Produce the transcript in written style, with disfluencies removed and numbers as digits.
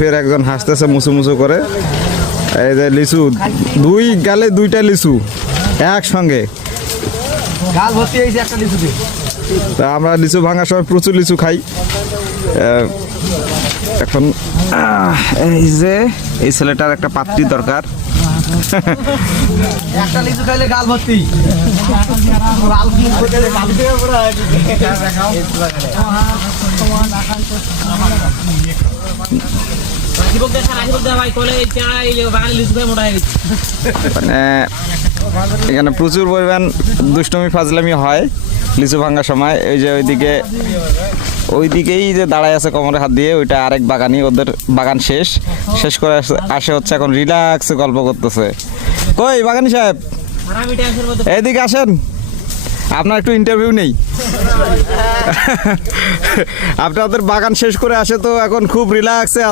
ফের একজন হাসতেছে মুছু মুছু করে। এই যে লিচু, দুই গালে দুইটা লিচু একসঙ্গে। গাল ভর্তি হয়েছে একটা লিচু দিয়ে। তা আমরা লিচু ভাঙার সময় প্রচুর লিচু খাই। এখন এই যে এই ছেলেটার একটা পাত্রী দরকার। একটা লিচু খাইলে গাল ভর্তি। মানে এখানে প্রচুর পরিমাণ দুষ্টমি ফাজলামি হয় লিচু ভাঙার সময়। এই যে ওইদিকেই যে দাঁড়ায় আছে কোমরে হাত দিয়ে, ওইটা আরেক বাগানি, ওদের বাগান শেষ করে আসে হচ্ছে এখন রিল্যাক্সে গল্প করতেছে। কই বাগানি সাহেব, এইদিকে আসেন, আপনার একটু ইন্টারভিউ নেই। আপনাদের বাগান শেষ করে আসে তো এখন খুব রিল্যাক্সে আছে।